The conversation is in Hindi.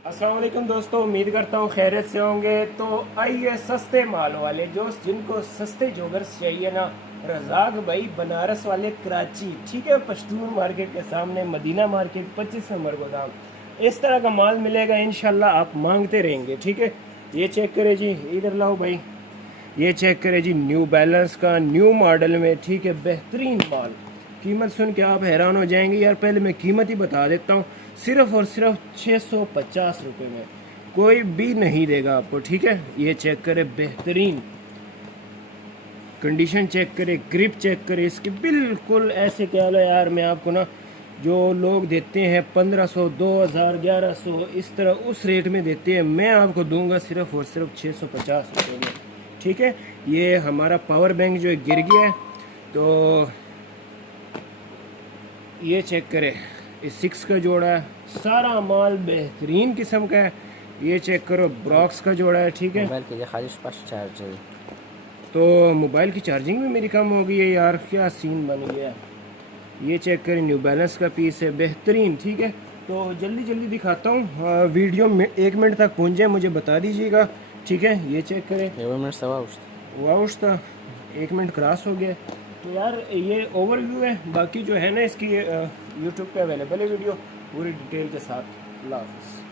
अस्सलाम वालेकुम दोस्तों, उम्मीद करता हूँ खैरियत से होंगे। तो आइए सस्ते माल वाले जो जिनको सस्ते जोगर्स चाहिए ना, रज़ाक भाई बनारस वाले कराची, ठीक है, पश्तून मार्केट के सामने मदीना मार्केट 25 नंबर गोदाम। इस तरह का माल मिलेगा इंशाल्लाह, आप मांगते रहेंगे। ठीक है, ये चेक करें जी, इधर लाओ भाई, ये चेक करें जी, न्यू बैलेंस का न्यू मॉडल में, ठीक है, बेहतरीन माल। कीमत सुन के आप हैरान हो जाएंगे यार। पहले मैं कीमत ही बता देता हूँ, सिर्फ और सिर्फ 650 रुपये में कोई भी नहीं देगा आपको। ठीक है, ये चेक करें, बेहतरीन कंडीशन चेक करें, ग्रिप चेक करें इसकी, बिल्कुल ऐसे कह लो यार। मैं आपको ना, जो लोग देते हैं 1500, 2000, 1100 इस तरह उस रेट में देते हैं, मैं आपको दूंगा सिर्फ और सिर्फ 650 रुपये में। ठीक है, ये हमारा पावर बैंक जो है गिर गया है, तो ये चेक करें, इस 6 का जोड़ा है, सारा माल बेहतरीन किस्म का है। ये चेक करो, ब्रॉक्स का जोड़ा है। ठीक है, मोबाइल के लिए खाली फास्ट चार्ज है। तो मोबाइल की चार्जिंग भी मेरी कम हो गई है यार, क्या सीन बन गया। ये चेक करें, न्यू बैलेंस का पीस है, बेहतरीन। ठीक है, तो जल्दी जल्दी दिखाता हूँ, वीडियो में 1 मिनट तक पहुँच जाए, मुझे बता दीजिएगा। ठीक है, ये चेक करें, वाउश था, 1 मिनट क्रॉस हो गया। तो यार ये ओवरव्यू है, बाकी जो है ना इसकी यूट्यूब पे अवेलेबल है वीडियो पूरी डिटेल के साथ। अल्लाह हाफ़िज़।